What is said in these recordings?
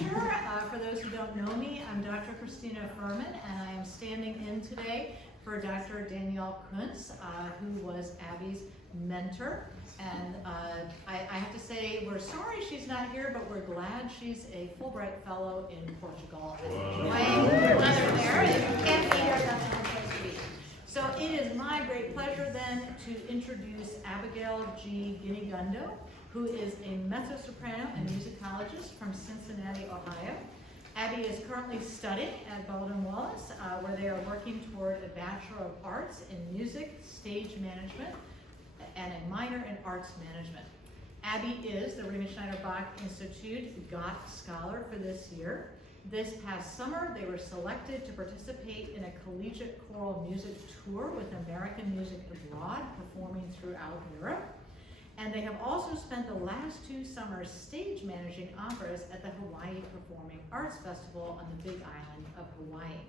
lecture. For those who don't know me, I'm Dr. Christina Furman, and I am standing in today for Dr. Danielle Kuntz, who was Abby's mentor. And I have to say, we're sorry she's not here, but we're glad she's a Fulbright Fellow in Portugal. Enjoying the weather there. If you can't be here, that's no place to be. So it is my great pleasure then to introduce Abigail G. Guinigundo, who is a mezzo-soprano and musicologist from Cincinnati, Ohio. Abby is currently studying at Baldwin, Wallace, where they are working toward a Bachelor of Arts in Music, Stage Management, and a minor in Arts Management. Abby is the Riemenschneider Bach Institute Gott Scholar for this year. This past summer, they were selected to participate in a collegiate choral music tour with American Music Abroad, performing throughout Europe. And they have also spent the last 2 summers stage managing operas at the Hawaii Performing Arts Festival on the Big Island of Hawaii.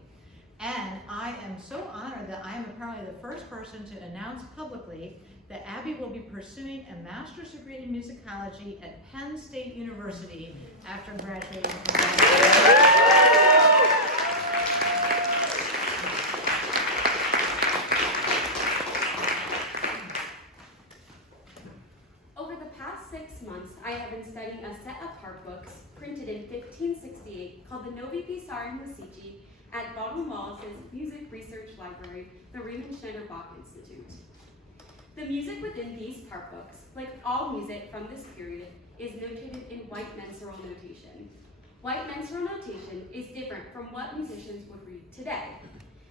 And I am so honored that I am apparently the first person to announce publicly that Abby will be pursuing a master's degree in musicology at Penn State University after graduating from I have been studying a set of part books printed in 1568 called the Novi Pisari Musici at Baldwin Wallace's Music Research Library, the Riemenschneider Bach Institute. The music within these part books, like all music from this period, is notated in white mensural notation. White mensural notation is different from what musicians would read today.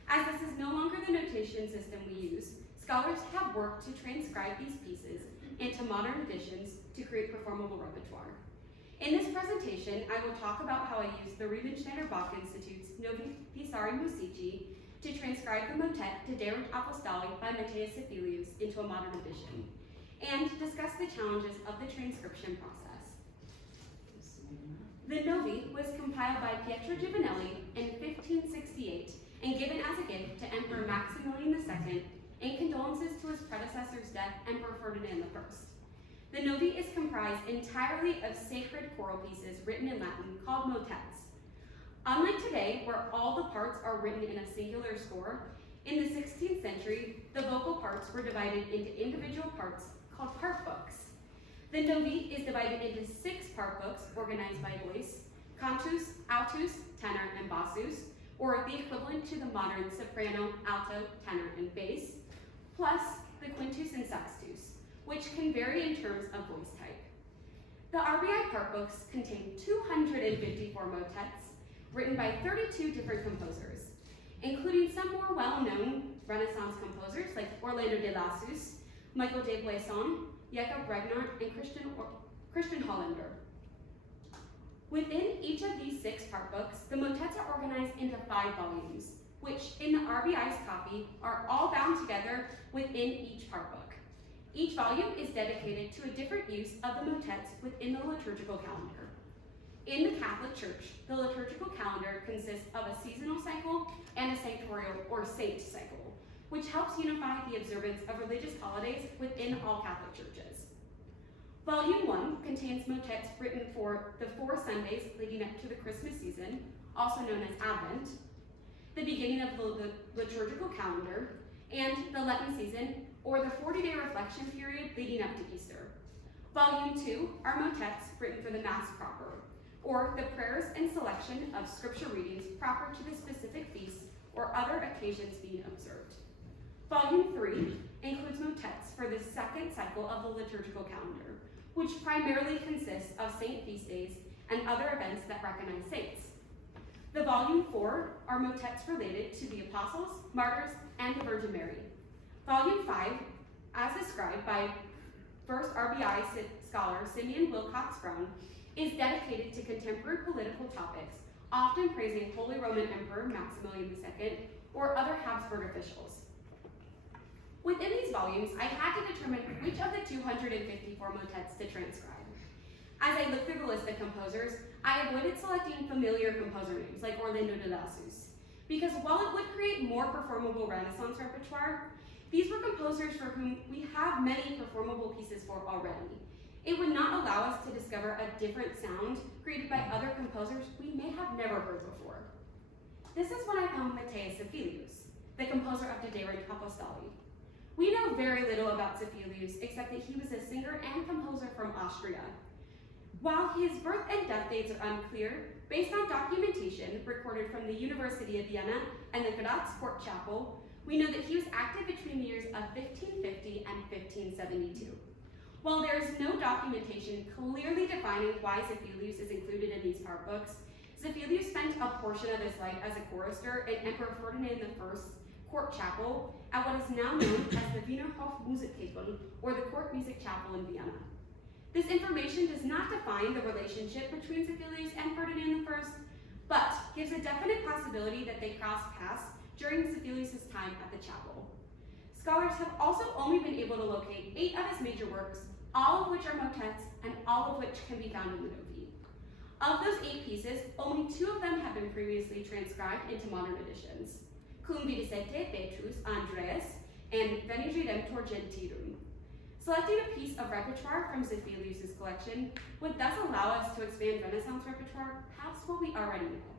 As this is no longer the notation system we use, scholars have worked to transcribe these pieces into modern editions to create performable repertoire. In this presentation, I will talk about how I used the Riemenschneider Bach Institute's Novi Pisari Musici to transcribe the motet Dederent Apostoli by Matthias Sifelius into a modern edition, and discuss the challenges of the transcription process. The Novi was compiled by Pietro Giovanelli in 1568 and given as a gift to Emperor Maximilian II in condolences to his predecessor's death, Emperor Ferdinand I. The Novi is comprised entirely of sacred choral pieces written in Latin called motets. Unlike today, where all the parts are written in a singular score, in the 16th century, the vocal parts were divided into individual parts called part books. The Novi is divided into 6 part books organized by voice: cantus, altus, tenor, and bassus, or the equivalent to the modern soprano, alto, tenor, and bass, plus the quintus and sextus, which can vary in terms of voice type. The RBI part books contain 254 motets written by 32 different composers, including some more well-known Renaissance composers like Orlando de Lassus, Michael de Boisson, Jacob Regner, and Christian Hollander. Within each of these 6 part books, the motets are organized into 5 volumes, which in the RBI's copy are all bound together within each part book. Each volume is dedicated to a different use of the motets within the liturgical calendar. In the Catholic Church, the liturgical calendar consists of a seasonal cycle and a sanctorial or saint cycle, which helps unify the observance of religious holidays within all Catholic churches. Volume 1 contains motets written for the 4 Sundays leading up to the Christmas season, also known as Advent, the beginning of the liturgical calendar, and the Lenten season, or the 40-day reflection period leading up to Easter. Volume 2 are motets written for the Mass proper, or the prayers and selection of scripture readings proper to the specific feasts or other occasions being observed. Volume 3 includes motets for the 2nd cycle of the liturgical calendar, which primarily consists of saint feast days and other events that recognize saints. The Volume 4 are motets related to the apostles, martyrs, and the Virgin Mary. Volume 5, as described by first RBI scholar Simeon Wilcox Brown, is dedicated to contemporary political topics, often praising Holy Roman Emperor Maximilian II or other Habsburg officials. Within these volumes, I had to determine which of the 254 motets to transcribe. As I looked through the list of composers, I avoided selecting familiar composer names like Orlando de Lassus, because while it would create more performable Renaissance repertoire, these were composers for whom we have many performable pieces for already, It would not allow us to discover a different sound created by other composers we may have never heard before. This is when I found Matthias Zefilius, the composer of the De Re Apostoli. We know very little about Zefilius except that he was a singer and composer from Austria. While his birth and death dates are unclear, based on documentation recorded from the University of Vienna and the Graz Court Chapel, we know that he was active between the years of 1550 and 1572. While there is no documentation clearly defining why Zefilius is included in these part books, Zefilius spent a portion of his life as a chorister in Emperor Ferdinand I's court chapel at what is now known as the Wiener Hofmusikkapelle, or the Court Music Chapel in Vienna. This information does not define the relationship between Zefilius and Ferdinand I, but gives a definite possibility that they crossed paths during Zefilius' time at the chapel. Scholars have also only been able to locate 8 of his major works, all of which are motets and all of which can be found in the Novi. Of those 8 pieces, only 2 of them have been previously transcribed into modern editions: Cum vidicete Petrus Andreas and Veni Redemptor Gentium. Selecting a piece of repertoire from Zefilius' collection would thus allow us to expand Renaissance repertoire past what we already know.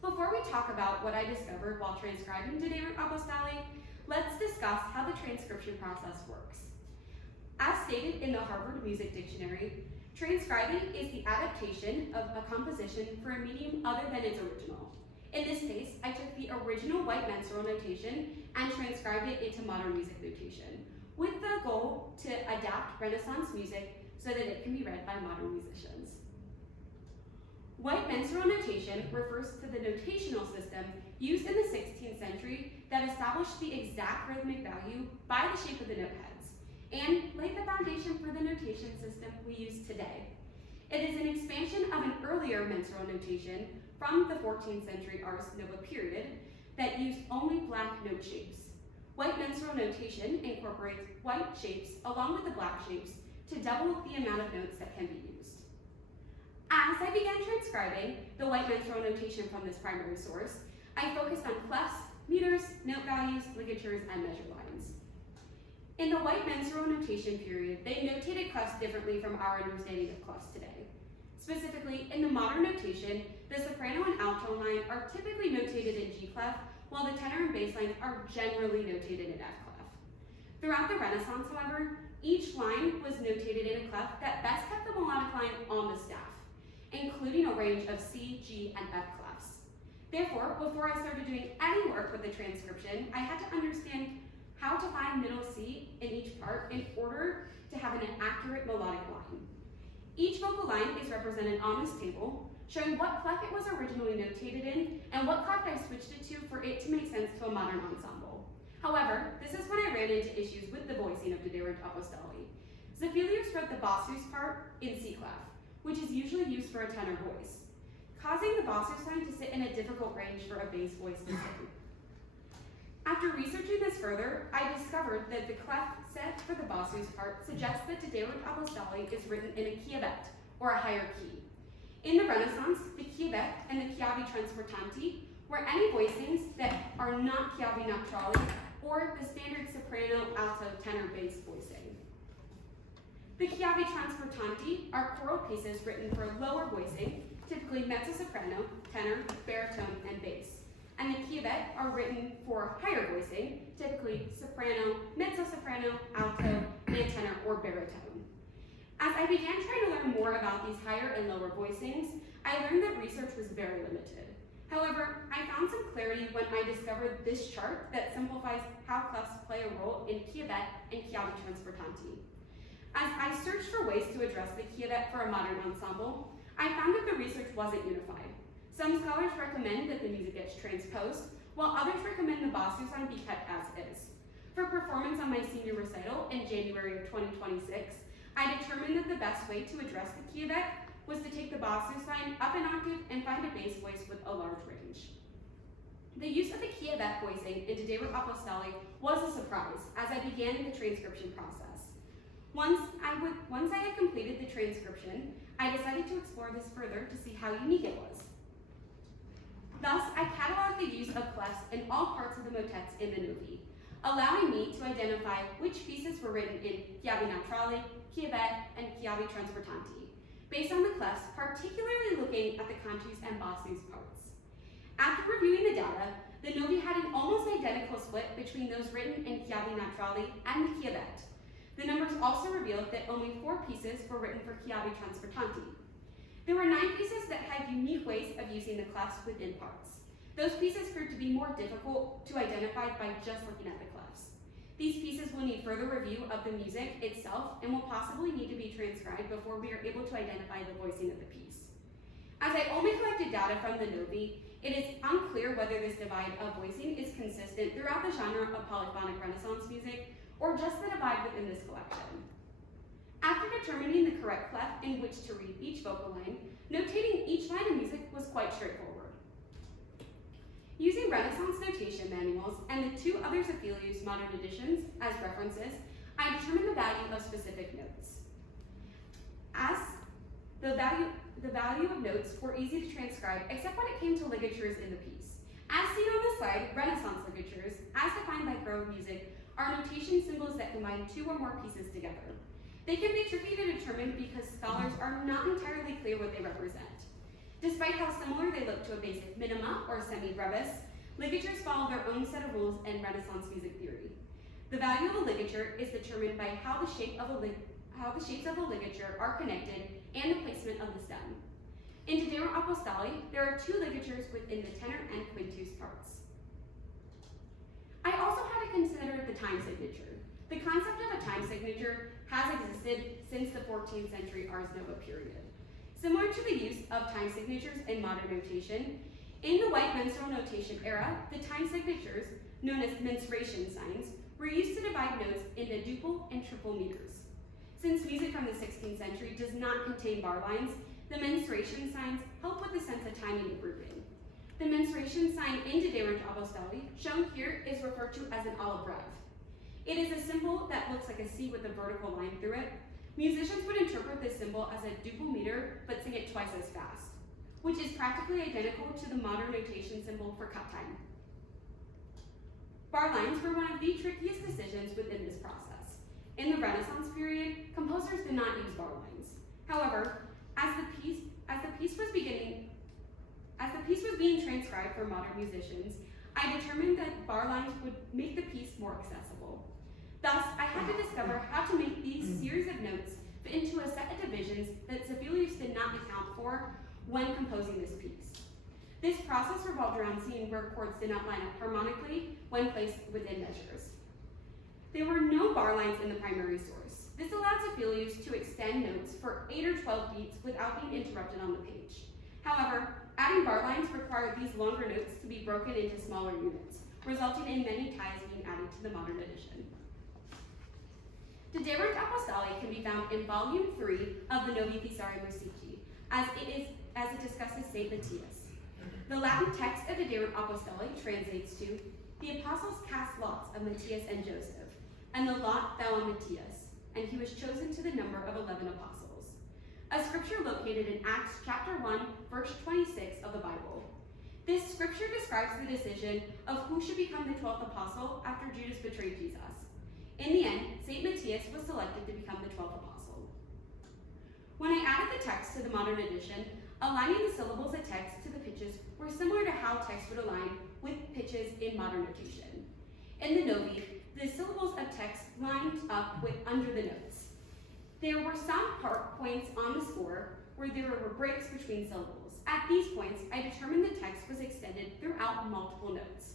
Before we talk about what I discovered while transcribing the De Re Apostoli, let's discuss how the transcription process works. As stated in the Harvard Music Dictionary, transcribing is the adaptation of a composition for a medium other than its original. In this case, I took the original white mensural notation and transcribed it into modern music notation, with the goal to adapt Renaissance music so that it can be read by modern musicians. White mensural notation refers to the notational system used in the 16th century that established the exact rhythmic value by the shape of the note heads, and laid the foundation for the notation system we use today. It is an expansion of an earlier mensural notation from the 14th century Ars Nova period that used only black note shapes. White mensural notation incorporates white shapes along with the black shapes to double the amount of notes that can be used. As I began transcribing the white mensural notation from this primary source, I focused on clefs, meters, note values, ligatures, and measure lines. In the white mensural notation period, they notated clefs differently from our understanding of clefs today. Specifically, in the modern notation, the soprano and alto line are typically notated in G clef, while the tenor and bass lines are generally notated in F clef. Throughout the Renaissance, however, each line was notated in a clef that best kept the melodic line on the staff, including a range of C, G, and F clefs. Therefore, before I started doing any work with the transcription, I had to understand how to find middle C in each part in order to have an accurate melodic line. Each vocal line is represented on this table, showing what clef it was originally notated in and what clef I switched it to for it to make sense to a modern ensemble. However, this is when I ran into issues with the voicing of the De Re Apostoli. Zefilius wrote the bassus part in C clef, which is usually used for a tenor voice, causing the bassus line to sit in a difficult range for a bass voice to sing. After researching this further, I discovered that the clef set for the bassus part suggests that the De Re Apostoli is written in a chiavette, or a higher key. In the Renaissance, the chiavette and the chiavi transportanti were any voicings that are not chiavi naturali, or the standard soprano, alto, tenor, bass voicing. The chiavi transportanti are choral pieces written for lower voicing, typically mezzo-soprano, tenor, baritone, and bass. And the chiavette are written for higher voicing, typically soprano, mezzo-soprano, alto, and tenor or baritone. As I began trying to learn more about these higher and lower voicings, I learned that research was very limited. However, I found some clarity when I discovered this chart that simplifies how clefs play a role in chiavette and chiavi transportanti. As I searched for ways to address the chiavette for a modern ensemble, I found that the research wasn't unified. Some scholars recommend that the music gets transposed, while others recommend the bassus line be kept as is. For performance on my senior recital in January of 2026, I determined that the best way to address the chiavette was to take the bassus line up an octave and find a bass voice with a large range. The use of the chiavette voicing into De Re Apostoli was a surprise as I began the transcription process. Once I had completed the transcription, I decided to explore this further to see how unique it was. Thus, I cataloged the use of clefs in all parts of the motets in the Novi, allowing me to identify which pieces were written in chiavi naturali, chiavet, and chiavi transportanti, based on the clefs, particularly looking at the cantus and bassus parts. After reviewing the data, the novi had an almost identical split between those written in chiavi naturali and the chiavet. The numbers also revealed that only 4 pieces were written for chiavi transportanti. There were 9 pieces that had unique ways of using the clefs within parts. Those pieces proved to be more difficult to identify by just looking at the clefs. These pieces will need further review of the music itself and will possibly need to be transcribed before we are able to identify the voicing of the piece. As I only collected data from the novi, it is unclear whether this divide of voicing is consistent throughout the genre of polyphonic Renaissance music or just the divide within this collection. After determining the correct clef in which to read each vocal line, notating each line of music was quite straightforward. Using Renaissance notation manuals and the 2 other Zephelius modern editions as references, I determined the value of specific notes. As the value of notes were easy to transcribe except when it came to ligatures in the piece. As seen on the slide, Renaissance ligatures, as defined by Grove Music, are notation symbols that combine 2 or more pieces together. They can be tricky to determine because scholars are not entirely clear what they represent. Despite how similar they look to a basic minima or semi-brevis, ligatures follow their own set of rules in Renaissance music theory. The value of a ligature is determined by how the shapes of a ligature are connected and the placement of the stem. In Tadeurum Apostoli, there are 2 ligatures within the tenor and quintus parts. I also had to consider the time signature. The concept of a time signature has existed since the 14th century Ars Nova period. Similar to the use of time signatures in modern notation, in the white mensural notation era, the time signatures, known as mensuration signs, were used to divide notes into duple and triple meters. Since music from the 16th century does not contain bar lines, the mensuration signs help with the sense of timing and grouping. The mensuration sign in Tadeurum Apostoli, shown here, is referred to as an alla breve. It is a symbol that looks like a C with a vertical line through it. Musicians would interpret this symbol as a duple meter, but sing it twice as fast, which is practically identical to the modern notation symbol for cut time. Bar lines were one of the trickiest decisions within this process. In the Renaissance period, composers did not use bar lines. However, as the piece was being transcribed for modern musicians, I determined that bar lines would make the piece more accessible. Thus, I had to discover how to make these series of notes fit into a set of divisions that Zephelius did not account for when composing this piece. This process revolved around seeing where chords did not line up harmonically when placed within measures. There were no bar lines in the primary source. This allowed Zephelius to extend notes for 8 or 12 beats without being interrupted on the page. However, adding bar lines required these longer notes to be broken into smaller units, resulting in many ties being added to the modern edition. Tadeurum Apostoli can be found in volume 3 of the Novi Thesauri Musici, as it discusses St. Matthias. The Latin text of Tadeurum Apostoli translates to, "The apostles cast lots of Matthias and Joseph, and the lot fell on Matthias, and he was chosen to the number of 11 apostles." A scripture located in Acts chapter 1, verse 26 of the Bible. This scripture describes the decision of who should become the 12th apostle after Judas betrayed Jesus. In the end, St. Matthias was selected to become the 12th apostle. When I added the text to the modern edition, aligning the syllables of text to the pitches were similar to how text would align with pitches in modern notation. In the Novi, the syllables of text lined up with under the notes. There were some points on the score where there were breaks between syllables. At these points, I determined the text was extended throughout multiple notes.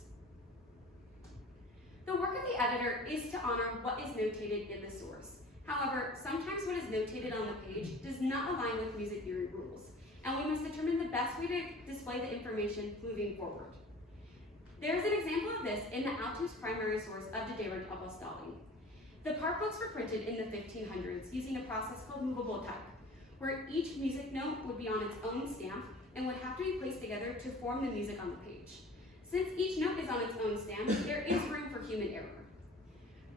The work of the editor is to honor what is notated in the source. However, sometimes what is notated on the page does not align with music theory rules, and we must determine the best way to display the information moving forward. There is an example of this in the Altus primary source of Tadeurum Apostoli. The part books were printed in the 1500s using a process called movable type, where each music note would be on its own stamp and would have to be placed together to form the music on the page. Since each note is on its own stamp, there is room for human error.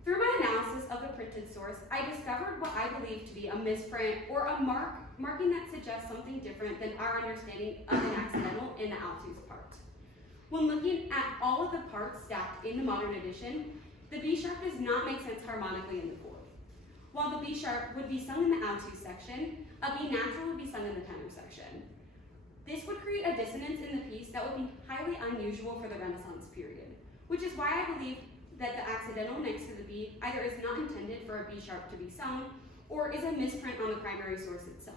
Through my analysis of the printed source, I discovered what I believe to be a misprint or a marking that suggests something different than our understanding of an accidental in the Altus part. When looking at all of the parts stacked in the modern edition, the B sharp does not make sense harmonically in the chord. while the B sharp would be sung in the alto section, a B natural would be sung in the tenor section. This would create a dissonance in the piece that would be highly unusual for the Renaissance period, which is why I believe that the accidental next to the B either is not intended for a B sharp to be sung, or is a misprint on the primary source itself.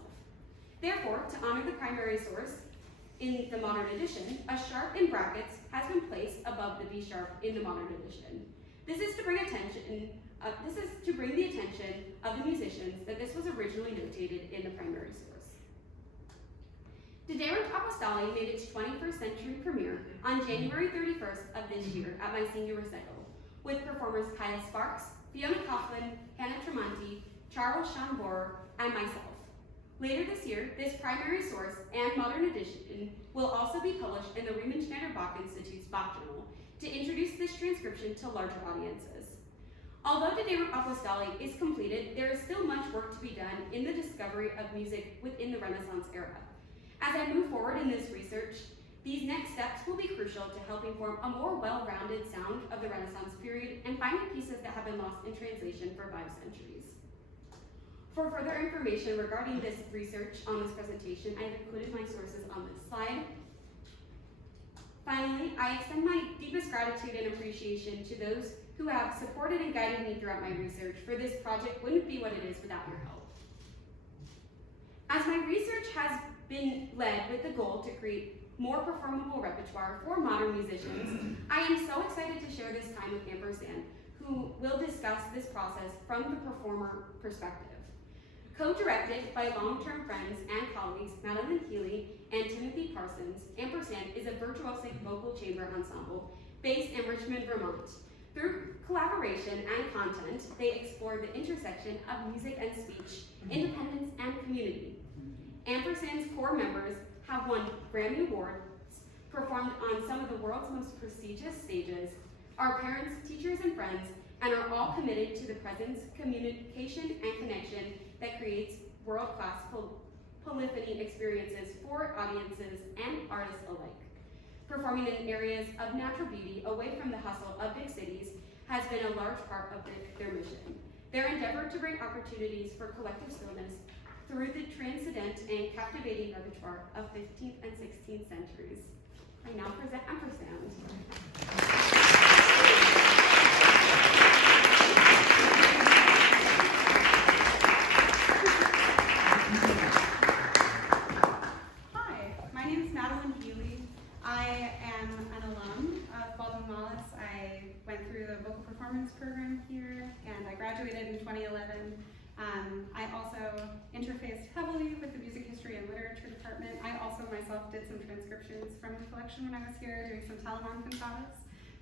Therefore, to honor the primary source, in the modern edition, a sharp in brackets has been placed above the B sharp in the modern edition. This is to bring the attention of the musicians that this was originally notated in the primary source. Dederant Apostoli made its 21st century premiere on January 31st of this year at my senior recital, with performers Kaya Sparks, Fiona Coughlin, Hannah Tremonti, Charles Schambauer, and myself. Later this year, this primary source and modern edition will also be published in the Riemenschneider Bach Institute's Bach Journal to introduce this transcription to larger audiences. Although Dederant Apostoli is completed, there is still much work to be done in the discovery of music within the Renaissance era. As I move forward in this research, these next steps will be crucial to helping form a more well-rounded sound of the Renaissance period and finding pieces that have been lost in translation for 5 centuries. For further information regarding this research on this presentation, I have included my sources on this slide. Finally, I extend my deepest gratitude and appreciation to those who have supported and guided me throughout my research, for this project wouldn't be what it is without your help. As my research has been led with the goal to create more performable repertoire for modern musicians, I am so excited to share this time with Ampersand, who will discuss this process from the performer perspective. Co-directed by long-term friends and colleagues Madeline Healy and Timothy Parsons, Ampersand is a virtuosic vocal chamber ensemble based in Richmond, Vermont. Through collaboration and content, they explore the intersection of music and speech, independence and community. Ampersand's core members have won Grammy Awards, performed on some of the world's most prestigious stages, are parents, teachers, and friends, and are all committed to the presence, communication, and connection that creates world-class polyphony experiences for audiences and artists alike. Performing in areas of natural beauty away from the hustle of big cities has been a large part of their mission. Their endeavor to bring opportunities for collective stillness through the transcendent and captivating repertoire of 15th and 16th centuries. I now present Ampersand. I am an alum of Baldwin Wallace. I went through the vocal performance program here and I graduated in 2011. I also interfaced heavily with the music history and literature department. I also myself did some transcriptions from the collection when I was here doing some Telemann cantatas.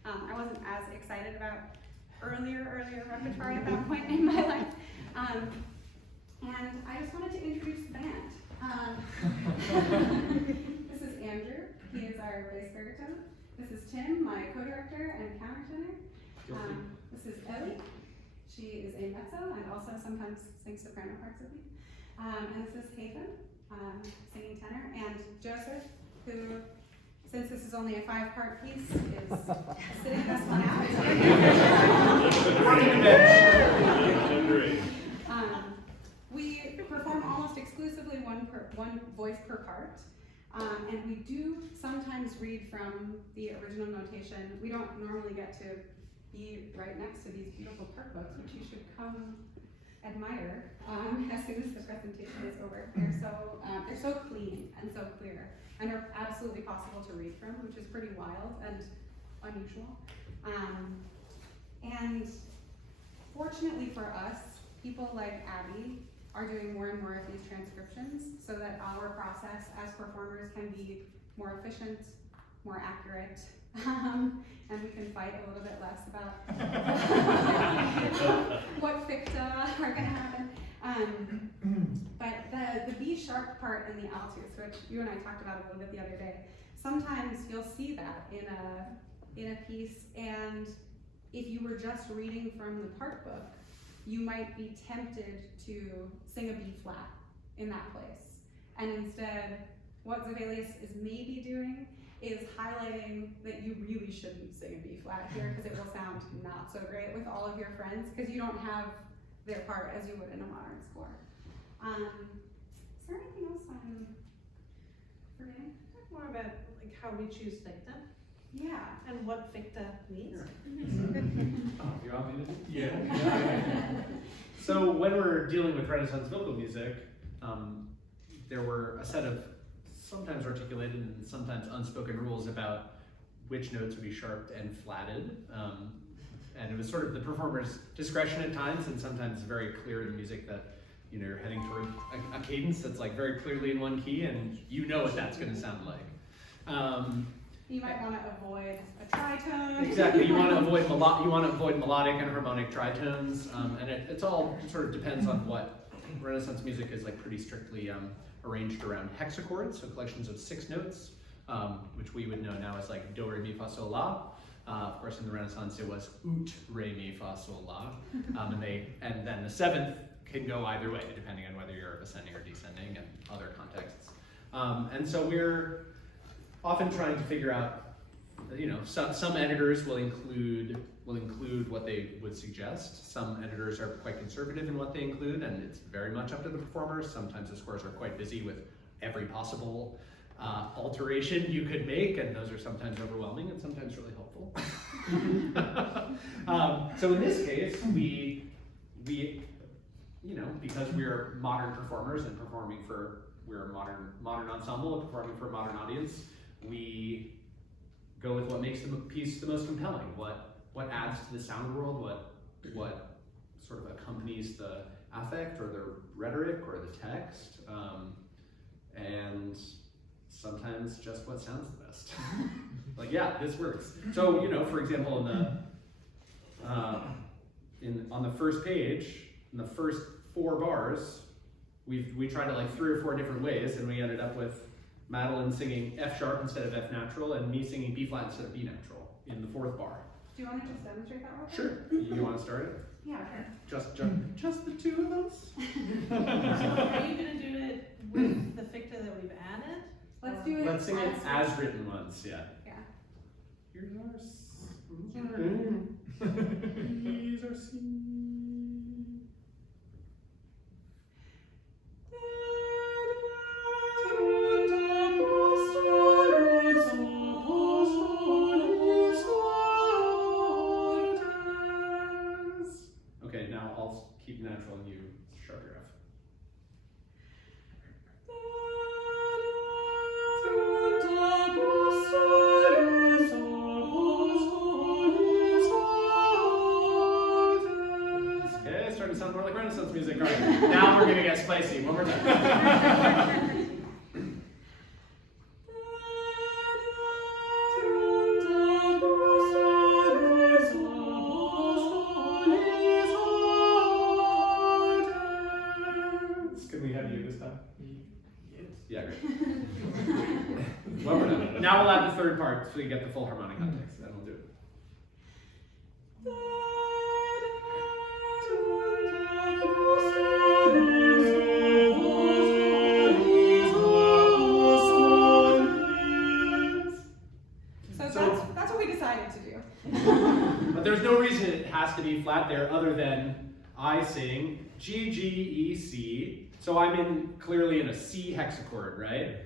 I wasn't as excited about earlier repertoire at that point in my life. And I just wanted to introduce the band. This is Andrew. He is our bass baritone. This is Tim, my co-director and countertenor. This is Ellie. She is a mezzo and also sometimes sings soprano parts with me. And this is Haven, singing tenor. And Joseph, who, since this is only a 5-part piece, is sitting this one out. We perform almost exclusively one voice per part. And we do sometimes read from the original notation. We don't normally get to be right next to these beautiful part books, which you should come admire as soon as the presentation is over. They're so clean and so clear, and are absolutely possible to read from, which is pretty wild and unusual. And fortunately for us, people like Abby are doing more and more of these transcriptions so that our process as performers can be more efficient, more accurate, and we can fight a little bit less about what ficta are gonna happen. But the B sharp part in the altos, which you and I talked about a little bit the other day, sometimes you'll see that in a piece, and if you were just reading from the part book, you might be tempted to sing a B flat in that place. And instead, what Zevelius is maybe doing is highlighting that you really shouldn't sing a B flat here because it will sound not so great with all of your friends because you don't have their part as you would in a modern score. Is there anything else I'm forgetting? Talk more about like how we choose ficta Yeah. and what ficta means. Oh, you want me to? Yeah. So when we're dealing with Renaissance vocal music, there were a set of sometimes articulated and sometimes unspoken rules about which notes would be sharped and flatted. And it was sort of the performer's discretion at times, and sometimes very clear in the music that you're heading toward a cadence that's like very clearly in one key, and you know what that's going to sound like. You might want to avoid a tritone. Exactly. You want to avoid melodic and harmonic tritones, and it's all sort of depends on what Renaissance music is like pretty strictly arranged around hexachords, so collections of 6 notes, which we would know now as like do, re, mi, fa, sol, la. Of course, in the Renaissance, it was ut, re, mi, fa, sol, la, and then the 7th can go either way, depending on whether you're ascending or descending and other contexts. And so we're often trying to figure out, some editors will include what they would suggest. Some editors are quite conservative in what they include, and it's very much up to the performers. Sometimes the scores are quite busy with every possible alteration you could make, and those are sometimes overwhelming and sometimes really helpful. So in this case, we because we're modern performers and we're a modern ensemble and performing for a modern audience, we go with what makes the piece the most compelling, what adds to the sound world, what sort of accompanies the affect or the rhetoric or the text, and sometimes just what sounds the best. Like, yeah, this works. So, for example, on the first page, in the first 4 bars, we tried it like 3 or 4 different ways, and we ended up with Madeline singing F sharp instead of F natural, and me singing B flat instead of B natural in the 4th bar. Do you want to just demonstrate that real quick? Sure. You want to start it? Yeah, sure. Just the 2 of us? So are you gonna do it with the ficta that we've added? Let's do it. Let's sing it as written once, yeah. Yeah. Here's our Mm. Here's our C. Okay, now I'll keep natural and you sharp your F. Okay, it's starting to sound more like Renaissance music. All right, now we're gonna get spicy. One more time. Can we have you this time? Yeah, great. Well, we're done. Now we'll add the 3rd part so you get the full harmonic context, then we'll do it. So that's what we decided to do. But there's no reason it has to be flat there other than I sing G, G, E, C. So I'm clearly in a C hexachord, right?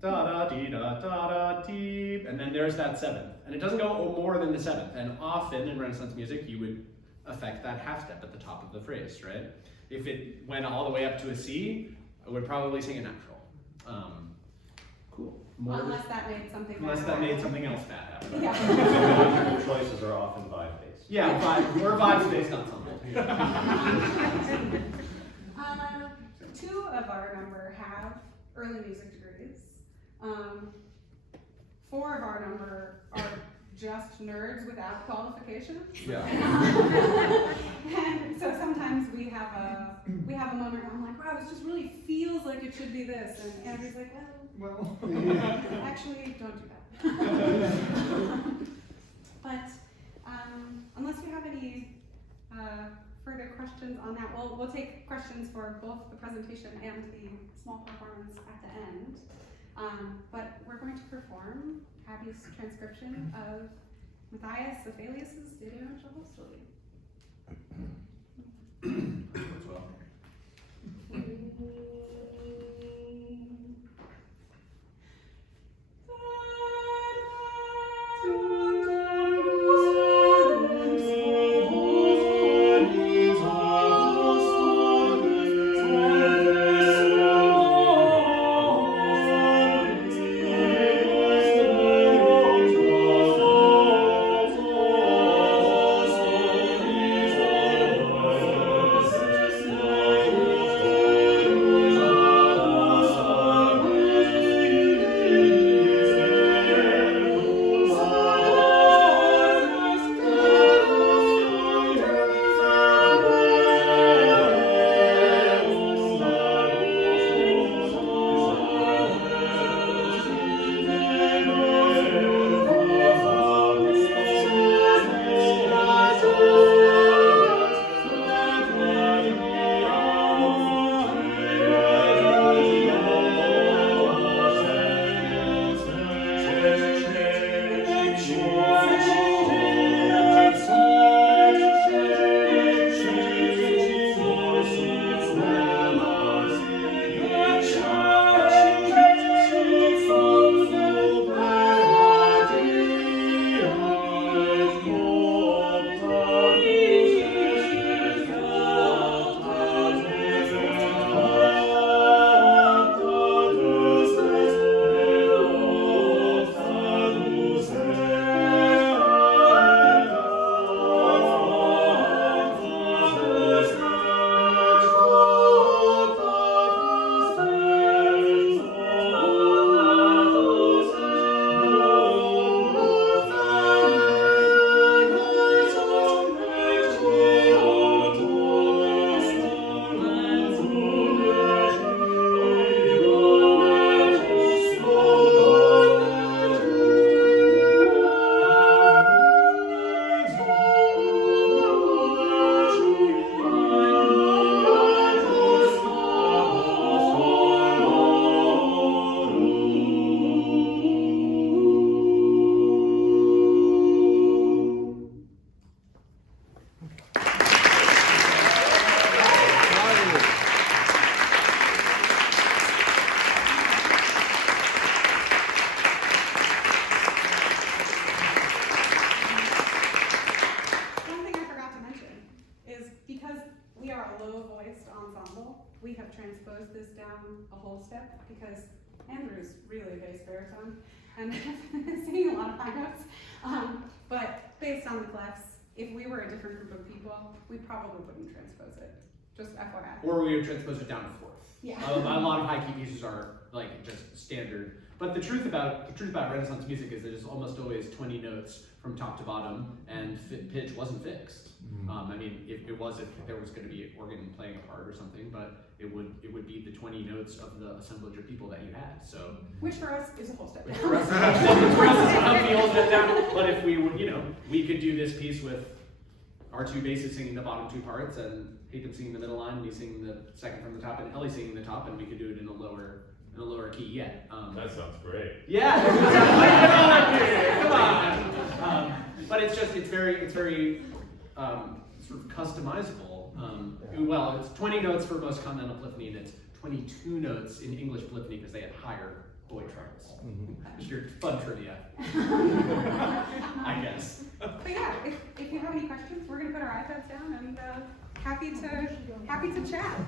Da da dee da da da dee, and then there's that 7th, and it doesn't go more than the 7th. And often in Renaissance music, you would affect that half step at the top of the phrase, right? If it went all the way up to a C, I would probably sing it natural. Cool. Unless that made something Unless that made something else bad happen. Yeah. The choices are often vibe-based. Yeah, we're vibes-based ensemble. 2 of our number have early music degrees. 4 of our number are just nerds without qualifications. Yeah. And so sometimes we have a moment where I'm like, wow, this just really feels like it should be this, and Andrew's like, well, actually, don't do that. But unless you have any further questions on that, we'll take questions for both the presentation and the small performance at the end. But we're going to perform Abby's transcription of Matthias Aphelius's De Deum Apostoli. as well. we have transposed this down a whole step because Andrew's really a bass baritone and singing a lot of high notes. But based on the clefs, if we were a different group of people, we probably wouldn't transpose it. Just FYI. Or we would transpose it down to fourth. Yeah. A lot of high key pieces are like just standard. But the truth about Renaissance music is that it's almost always 20 notes from top to bottom, and pitch wasn't fixed. I mean, if there was going to be an organ playing a part or something, but it would be the 20 notes of the assemblage of people that you had. So, which for us is a whole step down. for us is a whole step down. But if we would, we could do this piece with our two basses singing the bottom two parts, and Haytham singing the middle line, me singing the second from the top, and Ellie singing the top, and we could do it in a lower key yet. That sounds great. Yeah. Come on. But it's very sort of customizable. Well, it's 20 notes for most continental polyphony, and it's 22 notes in English polyphony because they had higher Boyd trebles. Just your fun trivia, I guess. But yeah, if you have any questions, we're gonna put our iPads down and happy to chat.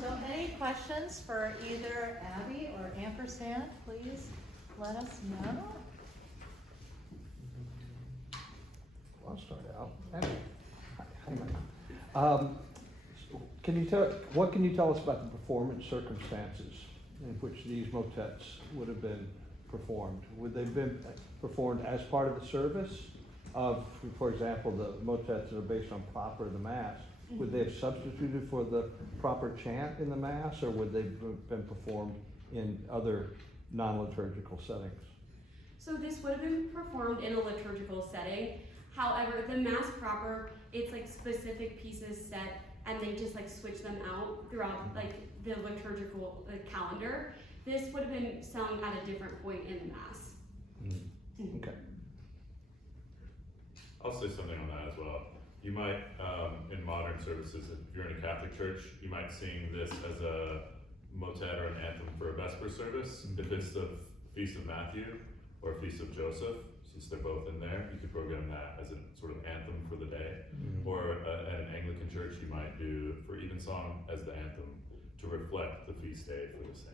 So any questions for either Abby or Ampersand, please let us know. I'll start out. Abby, hi. What can you tell us about the performance circumstances in which these motets would have been performed? Would they have been performed as part of the service of, for example, the motets that are based on proper the Mass? Would they have substituted for the proper chant in the Mass, or would they have been performed in other non-liturgical settings? So this would have been performed in a liturgical setting. However, the Mass proper, it's like specific pieces set, and they just like switch them out throughout like the liturgical calendar. this would have been sung at a different point in the Mass. Okay. I'll say something on that as well. You might, in modern services, if you're in a Catholic church, you might sing this as a motet or an anthem for a Vesper service. If it's the Feast of Matthew or Feast of Joseph, since they're both in there, you could program that as a sort of anthem for the day. Or at an Anglican church, you might do for evensong as the anthem to reflect the feast day for the saint.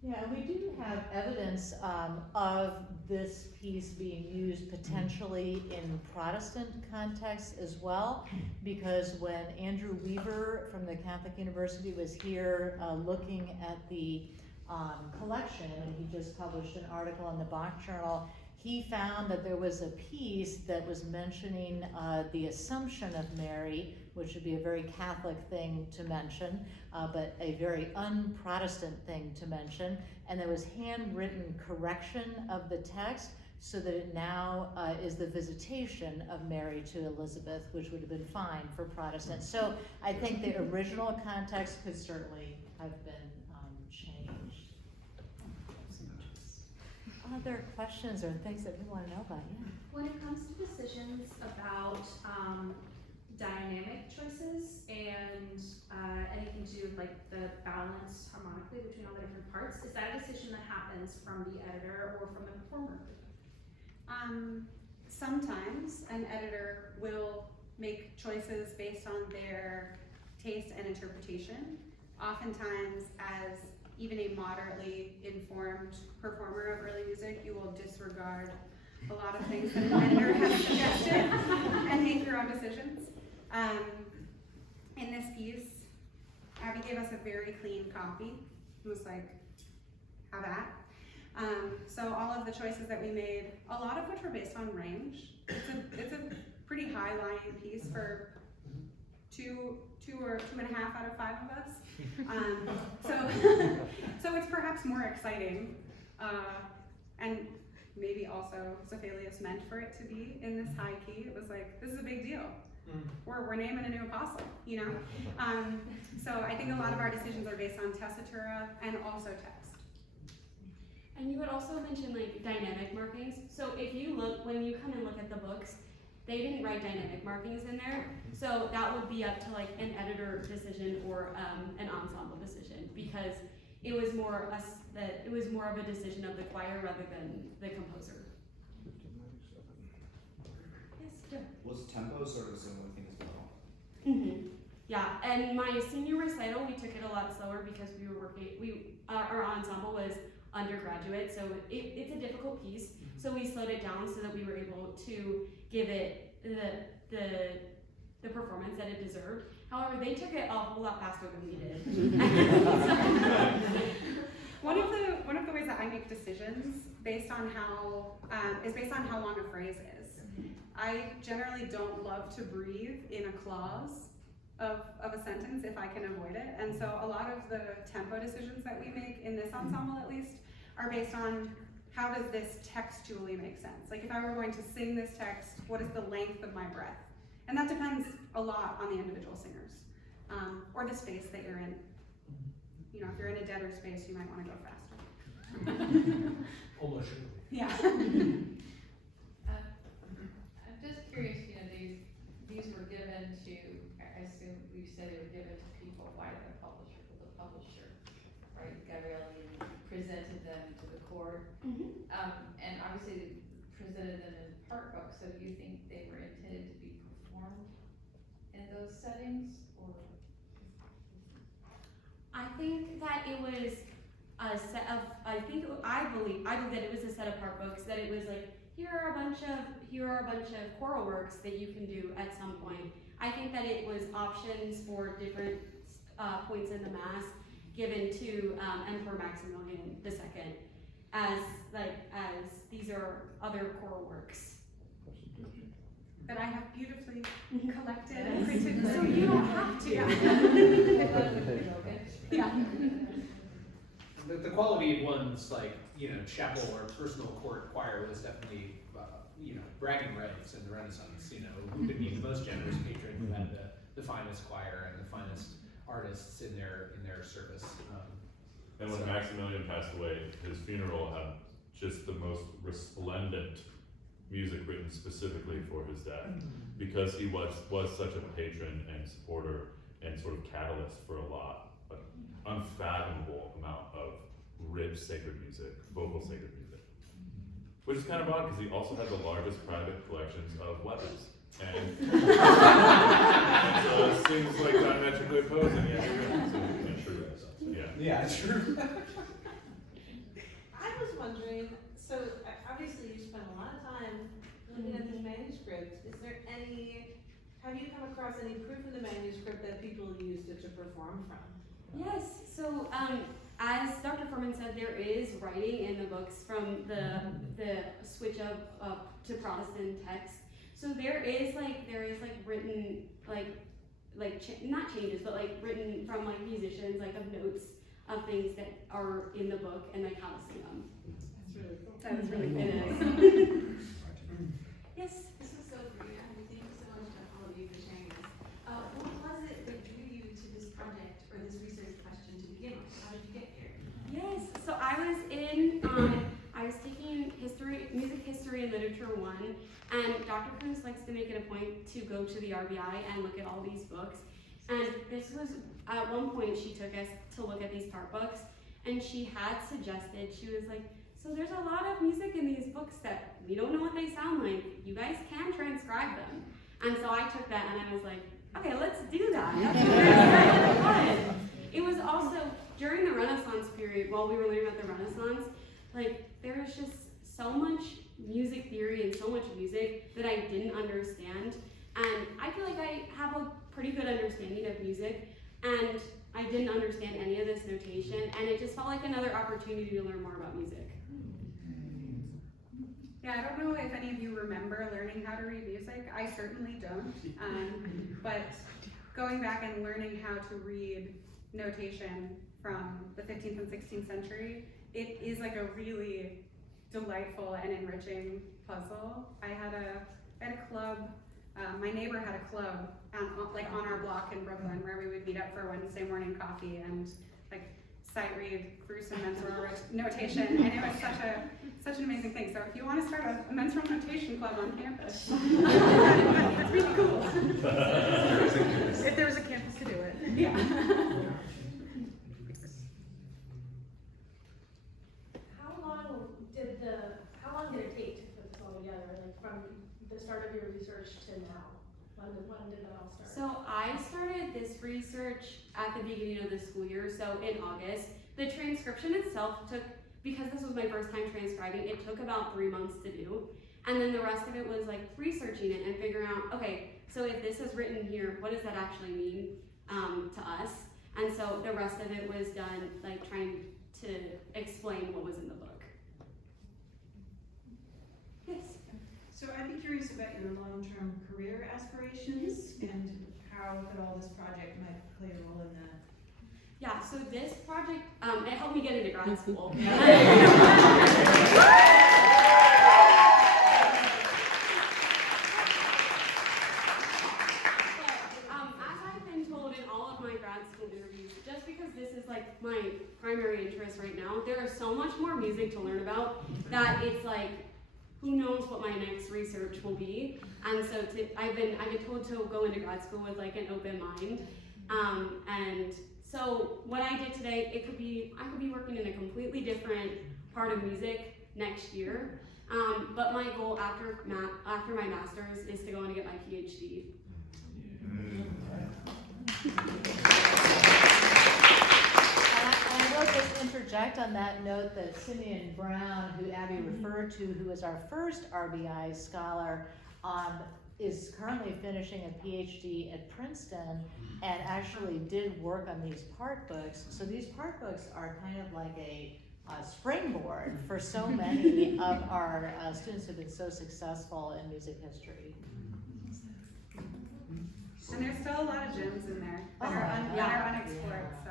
Yeah, we do have evidence of this piece being used potentially in Protestant contexts as well, because when Andrew Weaver from the Catholic University was here looking at the collection, and he just published an article in the Bach Journal, he found that there was a piece that was mentioning the Assumption of Mary, which would be a very Catholic thing to mention, but a very un-Protestant thing to mention. And there was handwritten correction of the text so that it now is the Visitation of Mary to Elizabeth, which would have been fine for Protestants. So I think the original context could certainly have been changed. Other questions or things that we want to know about? Yeah. When it comes to decisions about dynamic choices and anything to do with like the balance harmonically between all the different parts, is that a decision that happens from the editor or from the performer? Sometimes an editor will make choices based on their taste and interpretation. Oftentimes, as even a moderately informed performer of early music, you will disregard a lot of things that an editor has suggested and make your own decisions. In this piece, Abby gave us a very clean copy. It was like, have at. So all of the choices that we made, a lot of which were based on range. It's a pretty high lying piece for two or 2.5 out of 5 of us. So it's perhaps more exciting, and maybe also Sophelius meant for it to be in this high key. It was like, this is a big deal. We're naming a new apostle, you know? So I think a lot of our decisions are based on tessitura and also text. And you had also mentioned like dynamic markings. So if you look, when you come and look at the books, they didn't write dynamic markings in there. So that would be up to like an editor decision or an ensemble decision, because it was more of a decision of the choir rather than the composer. Yes, yeah. Was tempo sort of a similar thing as well? Yeah, and my senior recital, we took it a lot slower because we were working, our ensemble was undergraduate, so it's a difficult piece. So we slowed it down so that we were able to give it the performance that it deserved. However, they took it a whole lot faster than we did. One of the ways that I make decisions based on how long a phrase is. I generally don't love to breathe in a clause of a sentence if I can avoid it. And so a lot of the tempo decisions that we make in this ensemble at least are based on how does this textually make sense? Like if I were going to sing this text, what is the length of my breath? And that depends a lot on the individual singers, or the space that you're in. You know, if you're in a deader space, you might want to go faster. Almost surely. Yeah. I'm just curious, you know, these were given to, I assume you said they were given to people by the publisher, right? Gabrielli presented them to the court, and obviously presented them in part books. So do you think they were intended to be performed in those settings, or? I think that it was a set of, I believe that it was a set of part books, that it was like, here are a bunch of choral works that you can do at some point. I think that it was options for different points in the Mass given to Emperor Maximilian II as these are other choral works. That I have beautifully collected and printed. So you don't have to. Yeah. The quality of one's chapel or personal court choir was definitely bragging rights in the Renaissance. Who could be the most generous patron who had the finest choir and the finest artists in their service. And when So- Maximilian passed away, his funeral had just the most resplendent music written specifically for his death, because he was such a patron and supporter and sort of catalyst for an unfathomable amount of rich sacred music, vocal sacred music. Which is kind of odd because he also had the largest private collections of weapons. And so it seems like diametrically opposing. Yeah, true. I was wondering, so obviously you spent a lot of time looking at these manuscripts. Is there have you come across any proof in the manuscript that people used it to perform from? Yes, so as Dr. Furman said, there is writing in the books from the switch up to Protestant text. So there is written not changes, but written from musicians of notes of things that are in the book and how to sing them. That's really cool. That was really cool. It is. Yes. This is so great, and thank you so much to all of you for sharing this. What was it that drew you to this project or this research question to begin with? How did you get here? Yes. So I was taking music history and literature 1, and Dr. Cruz likes to make it a point to go to the RBI and look at all these books. And this was, at one point she took us to look at these part books, and she had suggested, she was like, so there's a lot of music in these books that we don't know what they sound like. You guys can transcribe them. And so I took that and I was like, okay, let's do that. That's fun. It was also during the Renaissance period, while we were learning about the Renaissance, there was just so much music theory and so much music that I didn't understand. And I feel like I have a pretty good understanding of music, and I didn't understand any of this notation, and it just felt like another opportunity to learn more about music. Yeah, I don't know if any of you remember learning how to read music. I certainly don't. But going back and learning how to read notation from the 15th and 16th century, it is a really delightful and enriching puzzle. I had a club. My neighbor had a club on our block in Brooklyn where we would meet up for Wednesday morning coffee and sight read through some mensural notation, and it was such an amazing thing. So if you want to start a mensural notation club on campus, that's really cool. If there was a campus to do it. Yeah. How long did it take to put this all together, from the start of your research to now? When did that all start? So I started this research at the beginning of the school year, so in August. The transcription itself took, because this was my first time transcribing, it took about 3 months to do. And then the rest of it was researching it and figuring out, okay, so if this is written here, what does that actually mean to us? And so the rest of it was done trying to explain what was in the book. Yes. So I'd be curious about your long-term career aspirations and how all this project might play a role in that. Yeah, so this project, it helped me get into grad school. As I've been told in all of my grad school interviews, just because this is my primary interest right now, there is so much more music to learn about that it's who knows what my next research will be. And so I've been told to go into grad school with an open mind. And so what I did today, I could be working in a completely different part of music next year. But my goal after my master's is to go and get my PhD. I will just interject on that note that Simeon Brown, who Abby referred to, who is our first RBI scholar, is currently finishing a PhD at Princeton and actually did work on these part books. So these part books are kind of like a springboard for so many of our students who have been so successful in music history. And there's still a lot of gems in there that are unexplored. So.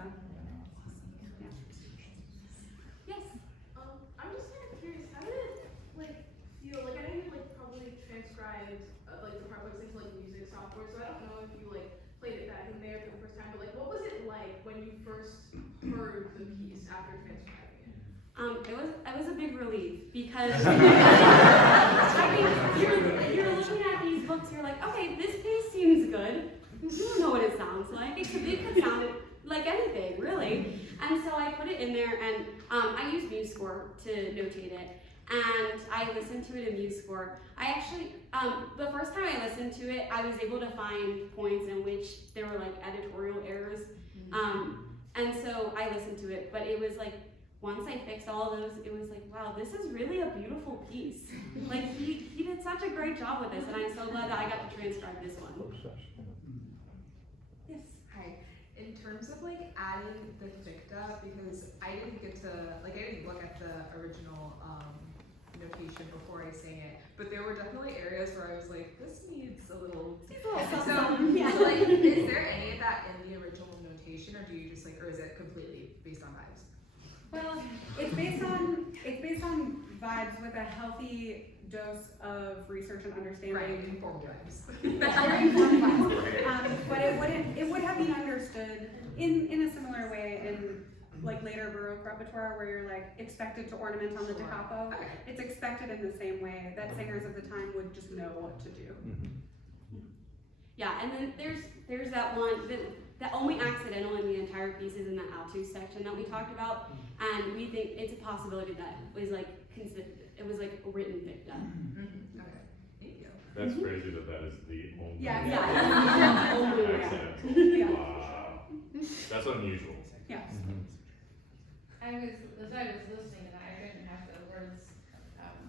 Yes. I'm just kind of curious, how did it feel? I know you probably transcribed the part books into music software, so I don't know if you played it back in there for the first time, but what was it like It was a big relief because I mean, you're looking at these books, you're like, okay, this piece seems good. You don't know what it sounds like. It could sound like anything, really. And so I put it in there, and I used MuseScore to notate it. And I listened to it in MuseScore. I actually, the first time I listened to it, I was able to find points in which there were like editorial errors. And so I listened to it, but it was like, once I fixed all of those, it was like, wow, this is really a beautiful piece. Like, he did such a great job with this, and I'm so glad that I got to transcribe this one. Yes. Hi. In terms of like adding the ficta, because I didn't look at the original notation before I sang it, but there were definitely areas where I was like, this needs a little. Yeah. So like, is there any of that in the original notation, or do you just like, or is it completely based on vibes? Well, it's based on vibes with a healthy dose of research and understanding. Right, informed vibes. Very informed vibes. But it would have been understood in a similar way in like later Baroque repertoire, where you're like expected to ornament on the da capo. Okay. It's expected in the same way that singers of the time would just know what to do. Yeah, and then there's that one, the only accidental in the entire piece is in the alto section that we talked about, and we think it's a possibility that was like it was like a written ficta. Okay, thank you. That's crazy that is the only Yeah. accident. Yeah. Wow. That's unusual. Yes. As I was listening, and I didn't have the words,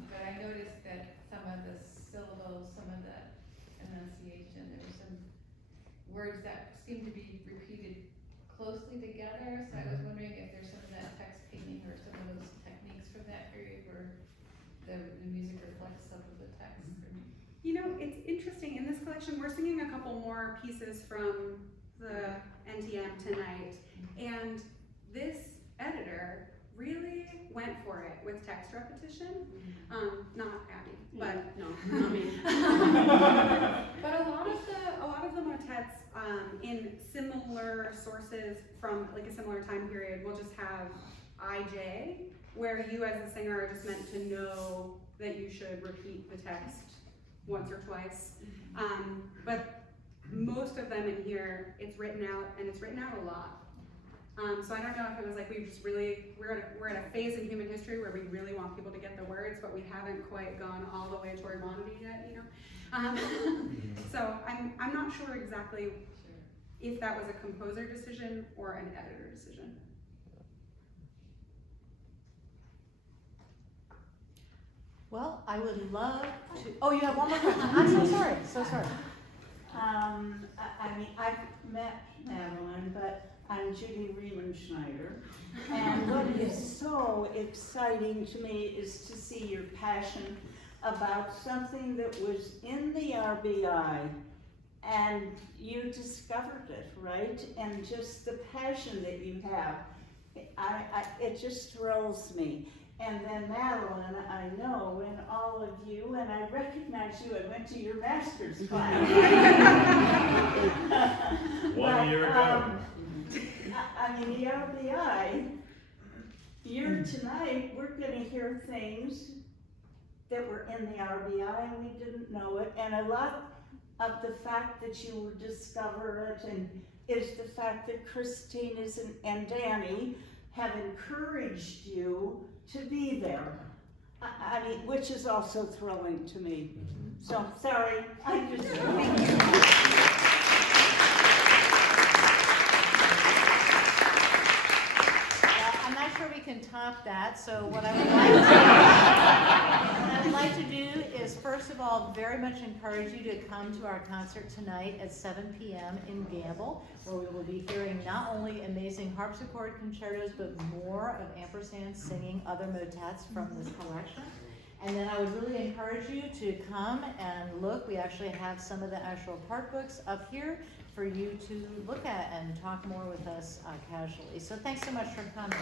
but I noticed that some of the syllables, some of the enunciation, there were some words that seemed to be repeated closely together, so I was wondering if there's some of that text painting or some of those techniques from that period where the music reflects some of the text. You know, it's interesting, in this collection we're singing a couple more pieces from the NTM tonight, and this editor really went for it with text repetition. Not Abby, but no, not me. but a lot of the motets in similar sources from like a similar time period will just have IJ, where you as a singer are just meant to know that you should repeat the text once or twice. But most of them in here, it's written out, and it's written out a lot. So I don't know if it was like we're at a phase in human history where we really want people to get the words, but we haven't quite gone all the way toward monody yet, you know. So I'm not sure exactly if that was a composer decision or an editor decision. Well, I would love to, oh, you have one more question. I'm so sorry, so sorry. I mean, I've met Madeline, but I'm Judy Riemann-Schneider. And what is so exciting to me is to see your passion about something that was in the RBI, and you discovered it, right? And just the passion that you have, it just thrills me. And then Madeline, I know, and all of you, and I recognize you, I went to your master's class. 1 year ago. I mean, the RBI, here tonight, we're gonna hear things that were in the RBI and we didn't know it. And a lot of the fact that you will discover it and is the fact that Christine and Danny have encouraged you to be there. I mean, which is also thrilling to me. So, sorry, I just, thank you. I'm not sure we can top that, so what I would like to do is, first of all, very much encourage you to come to our concert tonight at 7 p.m. in Gamble, where we will be hearing not only amazing harpsichord concertos, but more of Ampersand singing other motets from this collection. And then I would really encourage you to come and look. We actually have some of the actual part books up here for you to look at and talk more with us casually. So thanks so much for coming.